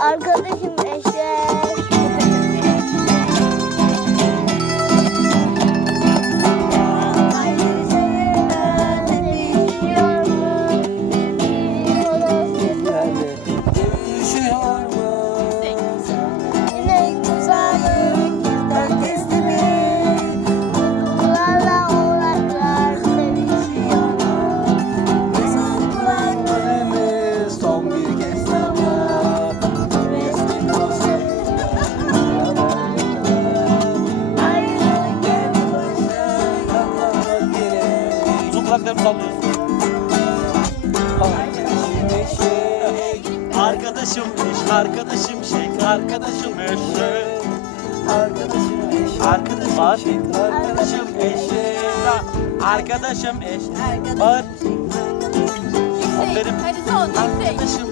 arkadaşım. sen mi sallıyorsun? Arkadaşım eş, arkadaşım şek, arkadaşım eş. Arkadaşım eş, arkadaşım Bağır. şek, arkadaşım eş. Arkadaşım eş, bağır. Aferin. Hadi son, Arkadaşım